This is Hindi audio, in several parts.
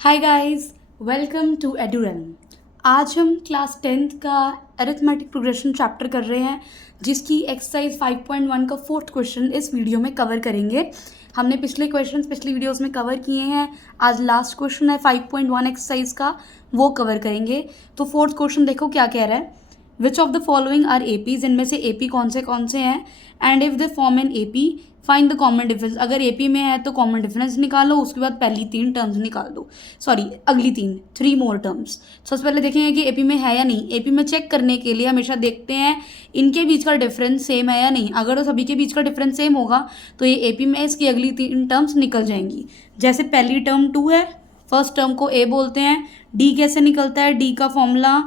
Hi guys, welcome to Eduran. आज हम क्लास 10th का अरिथमेटिक प्रोग्रेशन चैप्टर कर रहे हैं, जिसकी एक्सरसाइज 5.1 का फोर्थ क्वेश्चन इस वीडियो में कवर करेंगे। हमने पिछले क्वेश्चंस पिछली वीडियोस में कवर किए हैं। आज लास्ट क्वेश्चन है 5.1 एक्सरसाइज का, वो कवर करेंगे। तो फोर्थ क्वेश्चन देखो क्या कह रहा है। Which of the following are APs, इनमें से एपी कौन से हैं। And if they form an AP find the common difference. अगर एपी में है तो कॉमन डिफरेंस निकालो, उसके बाद पहली 3 टर्म्स निकाल दो। सॉरी, अगली 3 मोर टर्म्स। सबसे पहले देखेंगे कि एपी में है या नहीं। एपी में चेक करने के लिए हमेशा देखते हैं इनके बीच का डिफरेंस सेम है या नहीं। अगर तो सभी के बीच का डिफरेंस सेम होगा तो ये एपी में इसकी अगली 3 टर्म्स निकल जाएंगी। जैसे पहली टर्म 2 है, फर्स्ट टर्म को ए बोलते हैं। डी कैसे निकलता है, डी का formula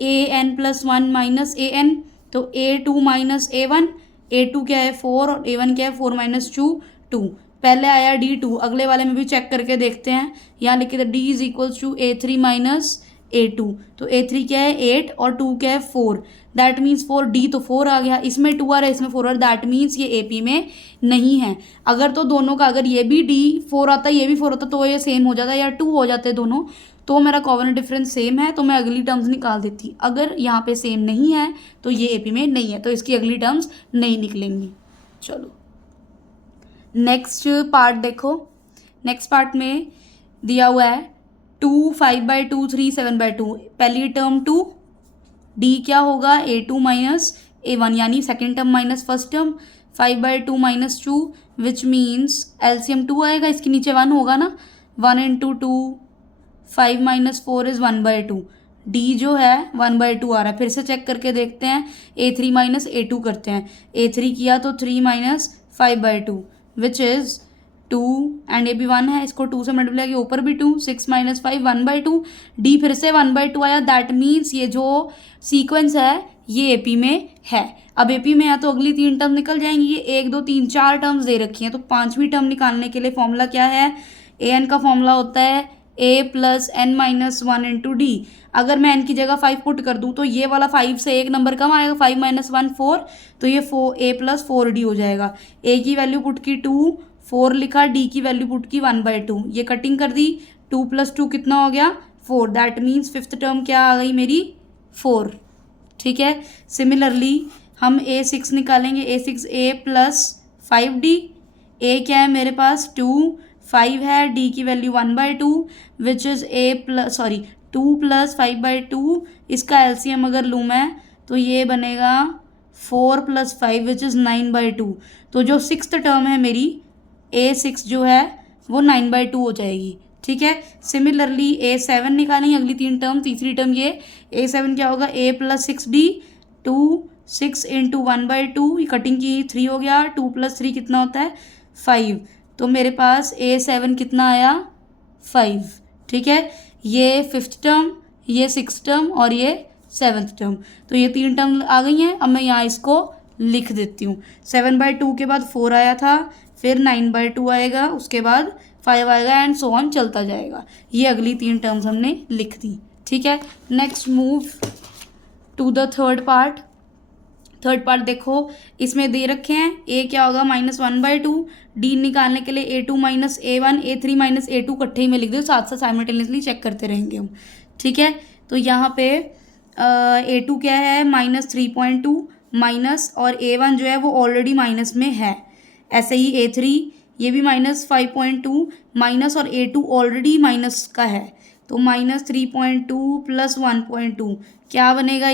an+1 minus A N. तो a2 माइनस a1, a2 क्या है 4 और a1 क्या है 4 माइनस 2। पहले आया d2, अगले वाले में भी चेक करके देखते हैं। यहाँ लिखे थे d is equals to a3 minus a2। तो a3 क्या है 8 और 2 क्या है 4। दैट मीन्स 4, d तो 4 आ गया, इसमें 2 आ रहा है, इसमें 4 आ रहा है। दैट मीन्स ये एपी में नहीं है। अगर तो दोनों का, अगर ये भी d 4 आता ये भी 4 होता तो ये सेम हो जाता, या 2 हो जाते दोनों, तो मेरा कॉमन डिफरेंस सेम है, तो मैं अगली टर्म्स निकाल देती। अगर यहाँ पे सेम नहीं है तो ये एपी में नहीं है, तो इसकी अगली टर्म्स नहीं निकलेंगी। चलो नेक्स्ट पार्ट देखो। नेक्स्ट पार्ट में दिया हुआ है 2 5/2 3 7/2। पहली टर्म 2, डी क्या होगा a2 माइनस a1, यानी second term minus first term. 5/2 minus 2 which means LCM 2 आएगा, इसके नीचे 1 होगा ना। 1 इंटू 2, 5 माइनस 4 इज 1/2। डी जो है 1/2 आ रहा है। फिर से चेक करके देखते हैं, a3 माइनस a2 करते हैं। a3 किया तो 3 माइनस 5/2 विच इज 2, एंड ये भी 1 है, इसको 2 से मल्टीप्लाई किया, ऊपर भी 2, 6 माइनस 5 1/2। डी फिर से 1/2 आया। दैट मीन्स ये जो सीक्वेंस है ये एपी में है। अब एपी में है तो अगली 3 टर्म निकल जाएंगी। ये 1 2 3 4 टर्म्स दे रखी हैं, तो 5वीं टर्म निकालने के लिए फॉर्मूला क्या है, ए एन का फॉर्मूला होता है a+n-1 इंटू डी। अगर मैं n की जगह 5 पुट कर दूं तो ये वाला 5 से एक नंबर कम आएगा, 5 माइनस 1 4, तो ये a+4d हो जाएगा। a की वैल्यू पुट की 2, 4 लिखा, d की वैल्यू पुट की 1/2। ये कटिंग कर दी, 2 + 2 कितना हो गया 4। दैट मीन्स फिफ्थ टर्म क्या आ गई मेरी 4। ठीक है। सिमिलरली हम a6 निकालेंगे। a6 a+5d। a क्या है मेरे पास 2, 5 है, d की वैल्यू 1/2 विच इज़ 2 + 5/2। इसका एलसीएम अगर लूँ मैं तो ये बनेगा 4 + 5 विच इज़ 9/2। तो जो सिक्स्थ टर्म है मेरी a6 जो है वो 9/2 हो जाएगी। ठीक है। सिमिलरली a7 निकालेंगे, अगली 3 टर्म। तीसरी टर्म ये a7 क्या होगा a+6d। 2 6 इंटू 1/2, ये कटिंग की 3 हो गया, 2 + 3 कितना होता है 5। तो मेरे पास a7 कितना आया 5। ठीक है। ये फिफ्थ टर्म, ये सिक्स टर्म और ये सेवन्थ टर्म, तो ये 3 टर्म आ गई हैं। अब मैं यहाँ इसको लिख देती हूँ। 7/2 के बाद 4 आया था, फिर 9/2 आएगा, उसके बाद 5 आएगा, एंड सो ऑन चलता जाएगा। ये अगली 3 टर्म्स हमने लिख दी। ठीक है। Next move to the third part. Third part देखो, इसमें दे रखे हैं a क्या होगा -1/2। डी निकालने के लिए a2 minus a1, a3 minus a2 इकट्ठे ही में लिख दो, साथ साथ साइमल्टेनियसली चेक करते रहेंगे हम। ठीक है। तो यहाँ पे a2 क्या है -3.2 माइनस, और a1 जो है वो ऑलरेडी माइनस में है। ऐसे ही a3 ये भी -5.2 माइनस, और a2 ऑलरेडी माइनस का है, तो -3.2 + 1.2 क्या बनेगा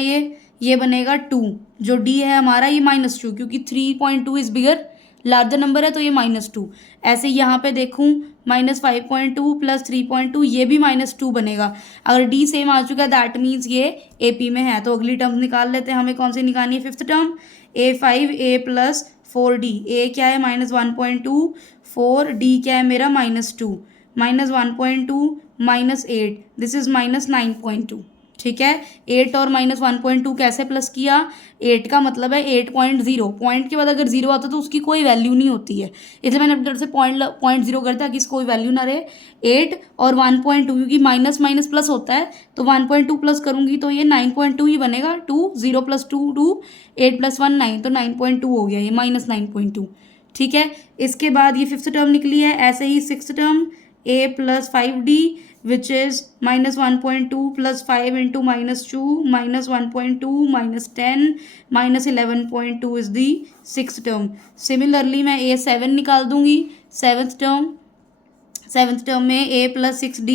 ये बनेगा 2। जो d है हमारा ये -2, क्योंकि 3.2 इज बिगर लार्जर नंबर है, तो ये -2। ऐसे यहाँ पे देखूँ -5.2 + 3.2, ये भी -2 बनेगा। अगर d सेम आ चुका है दैट मीन्स ये AP में है। तो अगली टर्म निकाल लेते हैं। हमें कौन सी निकालनी है fifth term, a5 a+4d। a क्या है -1.2, 4d क्या है मेरा -2, -1.2 -8, दिस इज -9.2। ठीक है। 8 और -1.2 कैसे प्लस किया, 8 का मतलब है 8.0, पॉइंट के बाद अगर 0 आता तो उसकी कोई वैल्यू नहीं होती है, इसलिए मैंने अपनी तरफ से पॉइंट 0 कर दिया ताकि इसकी कोई वैल्यू ना रहे। 8 और 1.2, क्योंकि माइनस माइनस प्लस होता है, तो 1.2 प्लस करूँगी तो ये 9.2 ही बनेगा। 2 0 + 2 2, 8 + 1 9, तो 9.2 हो गया ये -9.2। ठीक है। इसके बाद ये फिफ्थ टर्म निकली है। ऐसे ही sixth term A plus 5d which is -1.2 plus 5 into -2 -1.2 -10 -11.2 is the sixth term. Similarly मैं A7 निकाल दूंगी. सेवन्थ टर्म में a plus 6d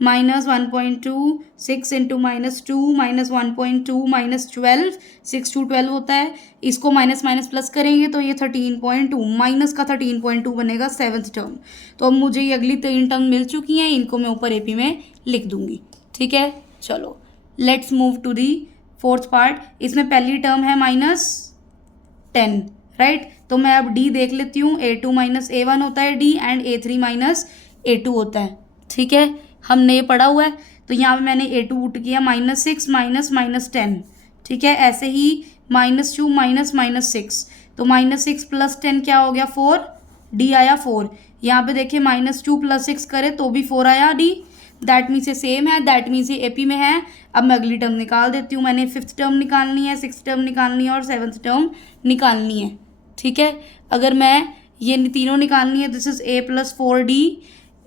-1.2 6 into -2 -1.2 -12 6 to 12 होता है. इसको माइनस माइनस प्लस करेंगे तो ये 13.2 माइनस का 13.2 बनेगा सेवन्थ टर्म. तो अब मुझे ये अगली 3 टर्म मिल चुकी हैं, इनको मैं ऊपर एपी में लिख दूंगी. ठीक है, चलो let's move to the fourth part. इसमें पहली टर्म है -10, राइट. तो मैं अब d देख लेती हूँ. a2 माइनस a1 होता है d and a3 minus a2 होता है. ठीक है, हमने ये पढ़ा हुआ है. तो यहाँ पे मैंने a2 पुट किया -6 माइनस 10. ठीक है, ऐसे ही -2 -6. तो -6 प्लस 10 क्या हो गया 4, d आया 4. यहाँ पे देखिए -2 प्लस 6 करे तो भी 4 आया d. दैट मीन्स ये सेम है, दैट मीन्स ये एपी में है. अब मैं अगली टर्म निकाल देती हूँ. मैंने फिफ्थ टर्म निकालनी है, सिक्स टर्म निकालनी है और सेवन्थ टर्म निकालनी है. ठीक है, अगर मैं ये तीनों निकालनी है, this is a plus 4d.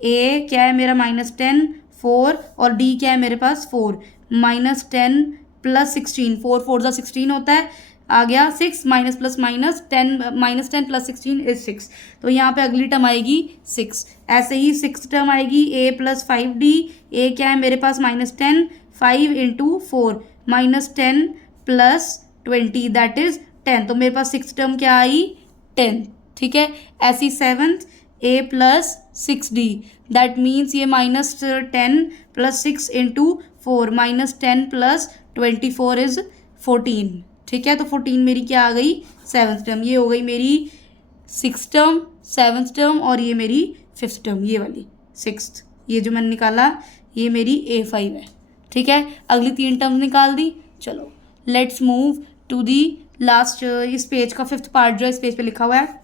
a क्या है मेरा -10 4 और d क्या है मेरे पास 4. -10 प्लस 16 4 4 16 होता है, आ गया 6 माइनस प्लस -10 प्लस 16 इज 6. तो यहाँ पे अगली टर्म आएगी 6. ऐसे ही सिक्स टर्म आएगी a प्लस 5d. a क्या है मेरे पास -10 5 इंटू 4 -10 प्लस 20 दैट इज 10. तो मेरे पास सिक्स टर्म क्या आई 10. ठीक है, ऐसी seventh a plus 6d that means ये -10 प्लस 6 इंटू 4 -10 प्लस 24 इज 14. ठीक है, तो 14 मेरी क्या आ गई सेवन्थ टर्म. ये हो गई मेरी सिक्स टर्म, सेवन्थ टर्म और ये मेरी फिफ्थ टर्म, ये वाली सिक्स्थ. ये जो मैंने निकाला ये मेरी A5 है. ठीक है, अगली 3 टर्म्स निकाल दी. चलो let's move to the last. इस पेज का फिफ्थ पार्ट जो इस पेज पे लिखा हुआ है.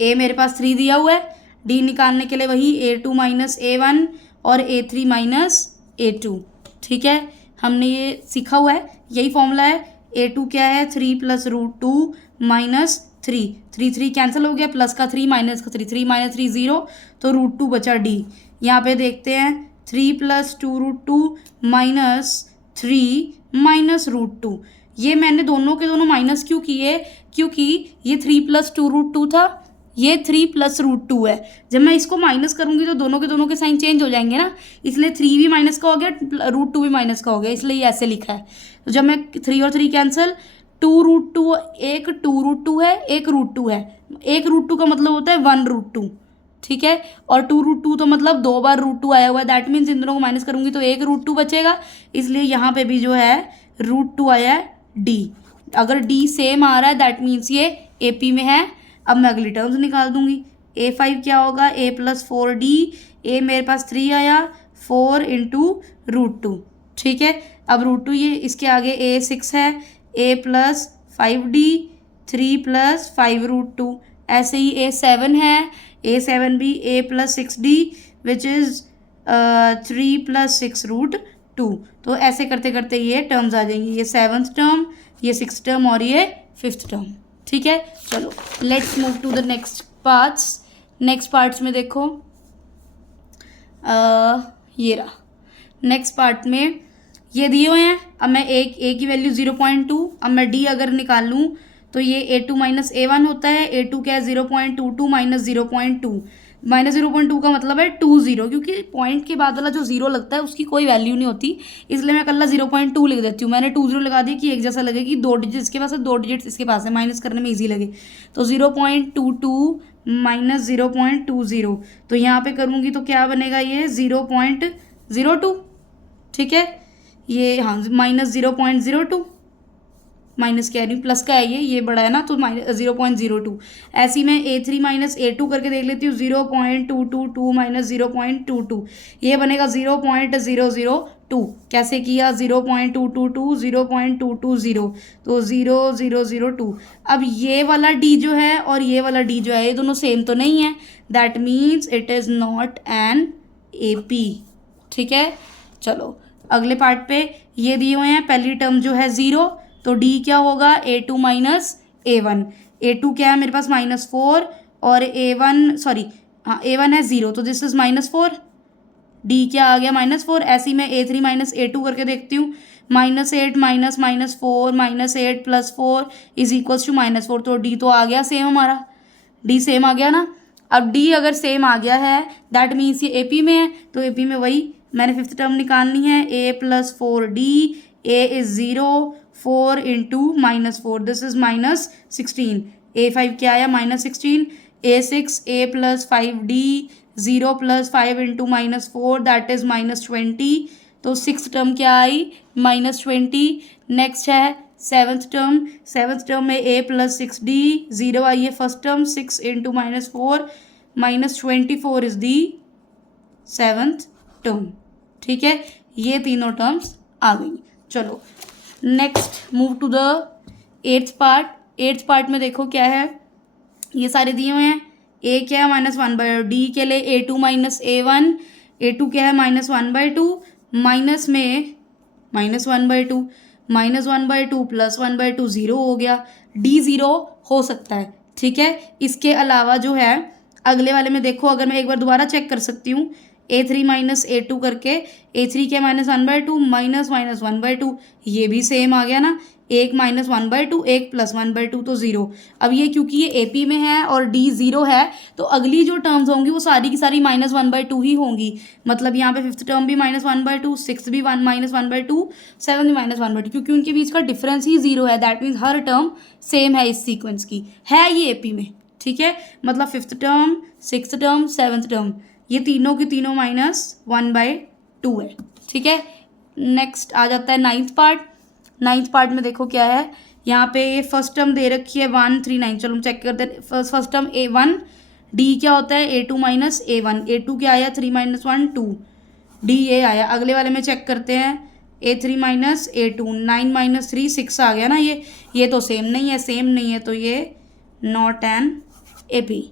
a मेरे पास 3 दिया हुआ है. d निकालने के लिए वही a2 माइनस a1 और a3 माइनस a2. ठीक है, हमने ये सीखा हुआ है, यही फॉर्मूला है. a2 क्या है 3 प्लस √2 माइनस 3 3 कैंसिल हो गया, प्लस का 3 माइनस का 3 3 माइनस 3 0, तो √2 बचा d. यहाँ पे देखते हैं 3 प्लस 2√2 माइनस 3 माइनस √2. ये मैंने दोनों के दोनों माइनस क्यों किए, क्योंकि ये 3 प्लस 2√2 था, ये 3 प्लस √2 है. जब मैं इसको माइनस करूँगी तो दोनों के साइन चेंज हो जाएंगे ना, इसलिए 3 भी माइनस का हो गया, √2 भी माइनस का हो गया, इसलिए ये ऐसे लिखा है. तो जब मैं 3 और 3 कैंसिल, 2√2 एक 2√2 है, एक √2 है. एक √2 का मतलब होता है 1√2. ठीक है, और 2√2 तो मतलब 2 बार √2 आया हुआ है. दैट मीन्स इन दोनों को माइनस करूँगी तो एक √2 बचेगा, इसलिए यहाँ पे भी जो है √2 आया है d. अगर d सेम आ रहा है दैट मीन्स ये AP में है. अब मैं अगली टर्म्स निकाल दूंगी. a5 क्या होगा a प्लस 4d. a मेरे पास 3 आया, 4 इंटू √2. ठीक है, अब √2 ये इसके आगे a6 है, a प्लस 5d 3 प्लस 5 √2. ऐसे ही a7 है, a7 भी a plus 6d which is 3 plus 6 √2. तो ऐसे करते करते ये टर्म्स आ जाएंगी, ये सेवन्थ टर्म, ये सिक्स टर्म और ये फिफ्थ टर्म. ठीक है, चलो let's move to the next parts. Next parts में देखो ये रहा. नेक्स्ट पार्ट में ये दिए हुए हैं. अब मैं a की वैल्यू 0.2. अब मैं d अगर निकाल लूँ तो ये a2 माइनस a1 होता है. a2 क्या है 0.22 माइनस 0.2. माइनस 0.2 का मतलब है 20, क्योंकि पॉइंट के बाद वाला जो जीरो लगता है उसकी कोई वैल्यू नहीं होती, इसलिए मैं कल 0.2 लिख देती हूँ. मैंने 20 लगा दिया कि एक जैसा लगे कि 2 डिजिट इसके पास है, 2 डिजिट्स इसके पास है, माइनस करने में ईजी लगे. तो 0.22 माइनस 0.20. तो यहाँ पे करूँगी तो क्या बनेगा ये 0.02. ठीक है, ये हाँ माइनस 0.02, माइनस कह रही हूँ प्लस का है ये बड़ा है ना, तो -0.02. ऐसी मैं a3 माइनस a2 करके देख लेती हूँ. 0.222 माइनस 0.22 ये बनेगा 0.002. कैसे किया 0.222 0.220, तो 0.002. अब ये वाला d जो है और ये वाला d जो है ये दोनों सेम तो नहीं है, that means it is not an AP. ठीक है, चलो अगले पार्ट पे ये दिए हुए हैं. पहली टर्म जो है 0, तो d क्या होगा a2 माइनस a1. a2 क्या है मेरे पास -4 और a1 सॉरी हाँ A1 है 0, तो दिस इज़ -4, डी क्या आ गया -4। ऐसे ही मैं A3 माइनस A2 करके देखती हूँ, -8 माइनस -4 -8 + 4 इज इक्वल्स टू -4, तो डी तो आ गया सेम हमारा, डी सेम आ गया ना। अब डी अगर सेम आ गया है दैट मीन्स ये AP में है, तो AP में वही मैंने फिफ्थ टर्म निकालनी है, A + 4D, A is 0, 4 × -4 this is -16, A5 क्या आया -16, A6 A + 5D, 0 + 5 × -4 that is -20, तो सिक्स टर्म क्या आई -20। नेक्स्ट है सेवन्थ टर्म में A + 6D, 0 आई है first term, 6 × -4 -24 is the seventh term. ठीक है, ये तीनों टर्म्स आ गई। चलो next move to the eighth part में देखो क्या है, ये सारे दिए हुए हैं। A क्या है -1/2, D के लिए A2 - A1, A2 क्या है -1/2, माइनस में -1/2, -1/2 + 1/2 0 हो गया, D 0 हो सकता है। ठीक है, इसके अलावा जो है अगले वाले में देखो, अगर मैं एक बार दोबारा चेक कर सकती हूँ, A3 - A2 करके, A3 क्या -1/2 -1/2, ये भी सेम आ गया ना, एक -1/2 एक + 1/2 तो 0। अब ये क्योंकि ये AP में है और D 0 है, तो अगली जो टर्म्स होंगी वो सारी की सारी -1/2 ही होंगी। मतलब यहाँ पे फिफ्थ टर्म भी -1/2, सिक्स भी -1/2, सेवन भी -1/2, क्योंकि उनके बीच का डिफरेंस ही 0 है। That means her term same है इस सीक्वेंस की, है ये AP में। ठीक है, मतलब fifth term, sixth term, seventh term, ये तीनों की तीनों -1/2 है। ठीक है, नेक्स्ट आ जाता है नाइन्थ पार्ट में देखो क्या है, यहाँ पे फर्स्ट टर्म दे रखी है 1 3 9। चलो हम चेक करते हैं। फर्स्ट टर्म A1, D क्या होता है A2 - A1, A2 क्या आया 3 - 1 2, D A आया। अगले वाले में चेक करते हैं, A3 - A2, 9 - 3 6 आ गया ना, ये तो सेम नहीं है, तो ये नॉट एन AP।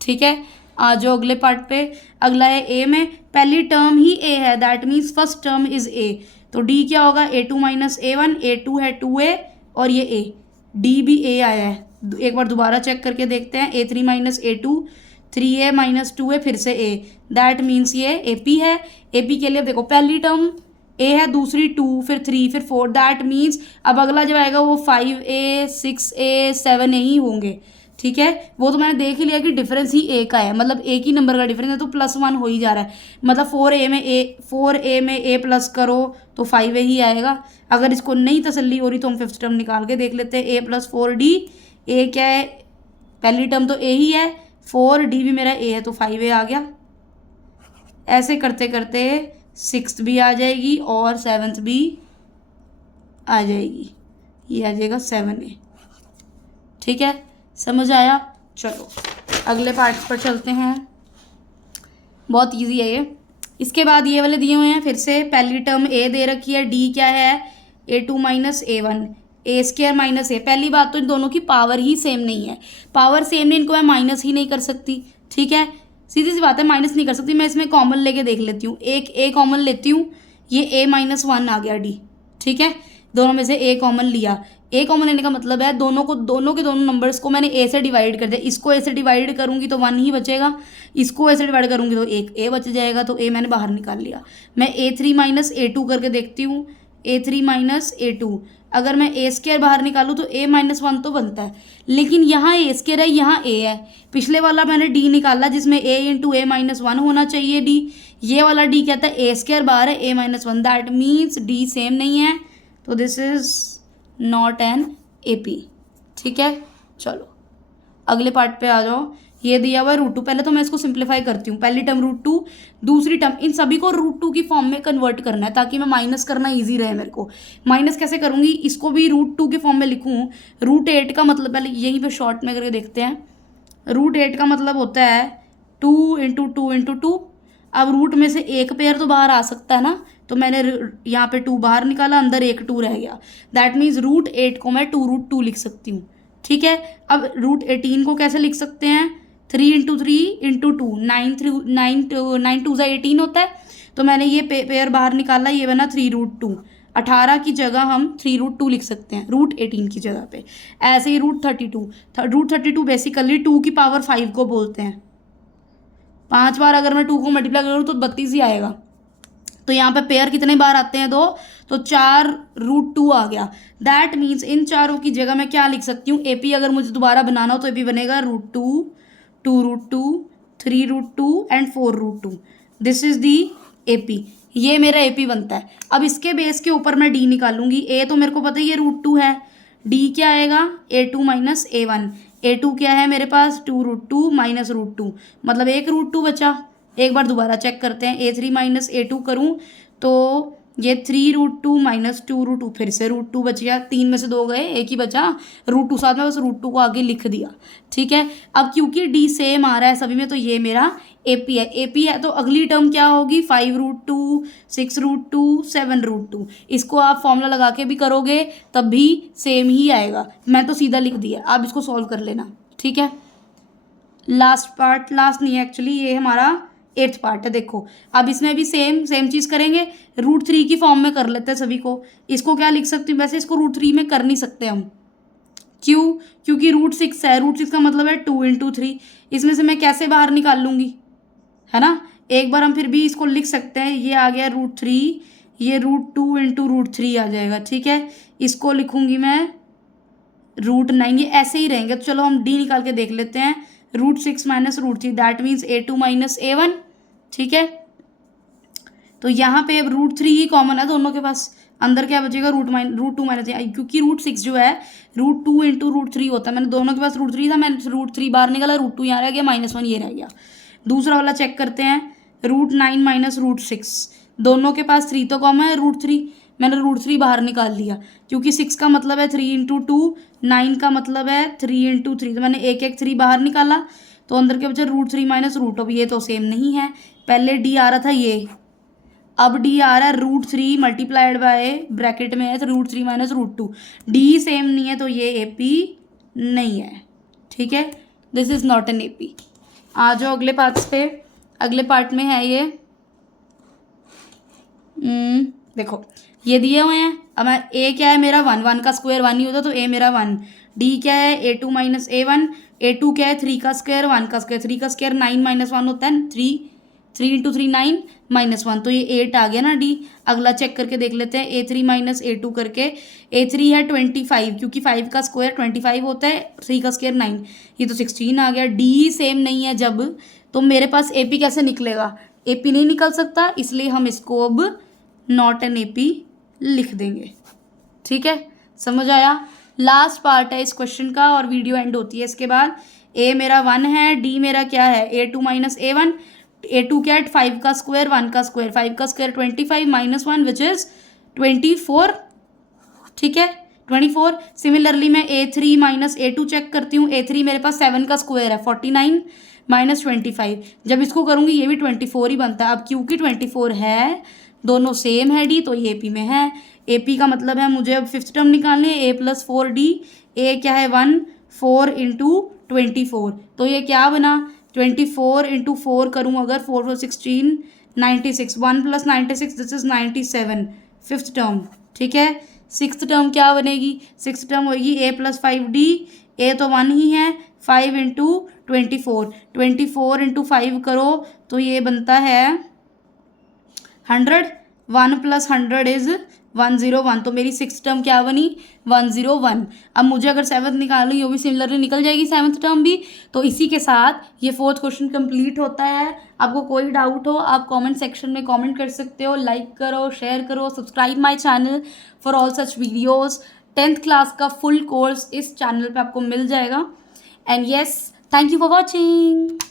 ठीक है, आ जाओ अगले पार्ट पे। अगला है A में, पहली टर्म ही A है, that means first term is A, तो D क्या होगा A2 - A1, A2 है 2A और ये A, D भी A आया है। एक बार दोबारा चेक करके देखते हैं, A3 - A2, 3A - 2A फिर से A, दैट मीन्स ये AP है। AP के लिए देखो पहली टर्म A है, दूसरी 2, फिर 3, फिर 4, दैट मीन्स अब अगला जब आएगा वो 5A 6A 7A ही होंगे। ठीक है, वो तो मैंने देख ही लिया कि डिफरेंस ही A का है, मतलब एक ही नंबर का डिफरेंस है, तो +1 हो ही जा रहा है। मतलब 4A में A प्लस करो तो 5A ही आएगा। अगर इसको नहीं तसल्ली हो रही तो हम फिफ्थ टर्म निकाल के देख लेते हैं, A + 4D, A क्या है, पहली टर्म तो A ही है, 4D भी मेरा A है, तो 5A आ गया। ऐसे करते करते सिक्स्थ भी आ जाएगी और सेवन्थ भी आ जाएगी, ये आ जाएगा 7A। ठीक है, समझ आया। चलो अगले पार्ट पर चलते हैं, बहुत इजी है ये। इसके बाद ये वाले दिए हुए हैं फिर से, पहली टर्म A दे रखी है, D क्या है A2 - A1, A² - A। पहली बात तो इन दोनों की पावर ही सेम नहीं है, पावर सेम नहीं, इनको मैं माइनस ही नहीं कर सकती। ठीक है, सीधी सी बात है, माइनस नहीं कर सकती। मैं इसमें कॉमन लेके देख लेती हूँ, एक A कॉमन लेती हूँ, ये A - 1 आ गया D। ठीक है, दोनों में से A कॉमन लिया, A कॉमन लेने का मतलब है दोनों के दोनों नंबर्स को मैंने A से डिवाइड कर दिया। इसको A से डिवाइड करूँगी तो 1 ही बचेगा, इसको A से डिवाइड करूँगी तो एक A बच जाएगा, तो A मैंने बाहर निकाल लिया। मैं A3 - A2 करके देखती हूँ, A3 - A2, अगर मैं A² बाहर निकालूँ तो A - 1 तो बनता है, लेकिन यहाँ A² है, यहाँ A है। पिछले वाला मैंने D निकाला जिसमें A × A - 1 होना चाहिए D, ये वाला D कहता है A² बाहर है, A - 1, that means D same नहीं है, तो this is not an AP। ठीक है, चलो अगले पार्ट पे आ जाओ। ये दिया हुआ है √2, पहले तो मैं इसको सिंप्लीफाई करती हूँ। पहली टर्म √2, दूसरी टर्म, इन सभी को √2 की फॉर्म में कन्वर्ट करना है ताकि मैं माइनस करना ईजी रहे मेरे को। माइनस कैसे करूँगी, इसको भी √2 के फॉर्म में लिखूँ। √8 का मतलब, पहले यहीं पे शॉर्ट में करके देखते हैं, √8 का मतलब होता है 2 × 2 × 2। अब रूट में से एक पेयर तो बाहर आ सकता है ना, तो मैंने यहाँ पे 2 बाहर निकाला, अंदर एक 2 रह गया, दैट मीन्स √8 को मैं 2√2 लिख सकती हूँ। ठीक है, अब √18 को कैसे लिख सकते हैं, 3 × 3 × 2, 9 2 18 होता है, तो मैंने ये पेयर बाहर निकाला, ये बना 3√2। 18 की जगह हम 3√2 लिख सकते हैं √18 की जगह पे। ऐसे ही √32 बेसिकली 2 की पावर 5 को बोलते हैं, 5 बार अगर मैं 2 को मल्टीप्लाई करूँ तो 32 ही आएगा। तो यहाँ पे पेयर कितने बार आते हैं 2, तो 4√2 आ गया। दैट मीन्स इन चारों की जगह मैं क्या लिख सकती हूँ, AP अगर मुझे दोबारा बनाना हो तो AP बनेगा √2, 2√2, 3√2 and 4√2। This is the AP। ये मेरा AP बनता है। अब इसके बेस के ऊपर मैं D निकालूंगी। A तो मेरे को पता ही है √2 है, D क्या आएगा, A2 माइनस A1। A2 क्या है मेरे पास, 2√2 माइनस √2, मतलब 1√2 बचा। एक बार दोबारा चेक करते हैं, A3 माइनस A2 करूँ तो ये 3√2 माइनस 2√2, फिर से √2 बच गया। 3 में से 2 गए, एक ही बचा, √2 साथ में बस √2 को आगे लिख दिया। ठीक है, अब क्योंकि D सेम आ रहा है सभी में तो ये मेरा AP है। AP है तो अगली टर्म क्या होगी, 5√2, 6√2, 7√2। इसको आप फॉर्मूला लगा के भी करोगे तब भी सेम ही आएगा। मैं तो सीधा लिख दिया, आप इसको सॉल्व कर लेना। ठीक है, लास्ट पार्ट, लास्ट नहीं है एक्चुअली, ये हमारा 8th पार्ट है। देखो अब इसमें भी सेम चीज़ करेंगे, √3 की फॉर्म में कर लेते हैं सभी को। इसको क्या लिख सकती हूँ, वैसे इसको √3 में कर नहीं सकते हम, क्यों, क्योंकि √6 है, √6 का मतलब है 2 × 3। इसमें से मैं कैसे बाहर निकाल लूँगी, है ना। एक बार हम फिर भी इसको लिख सकते हैं, ये आ गया √3, ये √2 × √3 आ जाएगा। ठीक है, इसको लिखूँगी मैं √9, ये ऐसे ही रहेंगे। तो चलो हम D निकाल के देख लेते हैं, √6 minus √3, that means A2 minus A1। ठीक है, तो यहाँ पे अब √3 ही कॉमन है दोनों के पास, अंदर क्या बचेगा, √2 माइनस, क्योंकि √6 जो है √2 × √3 होता है। मैंने दोनों के पास √3 था, मैंने √3 बाहर निकाला, √2 यहाँ रह गया, -1 ये रह गया। दूसरा वाला चेक करते हैं, √9 माइनस √6, दोनों के पास 3 तो कॉमन है, √3 मैंने √3 बाहर निकाल लिया, क्योंकि 6 का मतलब है 3 × 2, 9 का मतलब है 3 × 3, तो मैंने एक 3 बाहर निकाला, तो अंदर के बचा √3 माइनस √2। ये तो सेम नहीं है, पहले D आ रहा था ये, अब D आ रहा है √3 मल्टीप्लाइड बाय ब्रैकेट में है तो √3 माइनस √2। D सेम नहीं है तो ये AP नहीं है। ठीक है, this is not an AP। आ जाओ अगले पार्ट्स पे। अगले पार्ट में है ये देखो ये दिए हुए हैं। अब A क्या है मेरा 1 का स्क्वायर 1 ही होता तो A मेरा 1। D क्या है A2 माइनस A1, A2 क्या है 3 का स्क्वायर 1 का स्क्वायर, 3 का स्क्वायर 9 माइनस 1 होता है, 3 × 3 9 -1, तो ये 8 आ गया ना D। अगला चेक करके देख लेते हैं, A3 माइनस A2 करके, A3 है 25, क्योंकि 5 का स्क्वायर 25 होता है, 3 का स्क्वायर 9, ये तो 16 आ गया। D सेम नहीं है जब, तो मेरे पास AP कैसे निकलेगा, AP नहीं निकल सकता, इसलिए हम इसको अब नॉट एन AP लिख देंगे। ठीक है, समझ आया। लास्ट पार्ट है इस क्वेश्चन का और वीडियो एंड होती है इसके बाद। A मेरा 1 है, D मेरा क्या है A2 माइनस A1, A2 क्या है 5 का स्क्वायर 1 का स्क्वायर, 5 का स्क्वायर 25 माइनस 1 विच इज 24। ठीक है, 24। सिमिलरली मैं A3 माइनस A2 चेक करती हूँ, A3 मेरे पास 7 का स्क्वायर है 49 माइनस 25, जब इसको करूँगी ये भी 24 ही बनता है। अब क्योंकि 24 है, दोनों सेम है D, तो ये AP में है। AP का मतलब है मुझे अब 5th टर्म निकालनी है, A + 4D। A क्या है 1, 4 × 24, तो ये क्या बना 24 × 4 करूँ अगर, 4 4 16 96, 1 + 96 दिस इज 97, 5th टर्म। ठीक है, 6th टर्म क्या बनेगी, 6th टर्म होगी A + 5D, A तो 1 ही है, 5 × 24, 24 × 5 करो तो ये बनता है 100, 1 + 100 इज 101, तो मेरी 6th टर्म क्या बनी 101। अब मुझे अगर 7th निकालनी, वो भी सिमिलरली निकल जाएगी 7th टर्म भी। तो इसी के साथ ये 4th क्वेश्चन कंप्लीट होता है। आपको कोई डाउट हो आप कमेंट सेक्शन में कमेंट कर सकते हो, लाइक करो, शेयर करो, subscribe my channel for all such videos. 10th class का फुल कोर्स इस चैनल पे आपको मिल जाएगा। And yes, thank you for watching.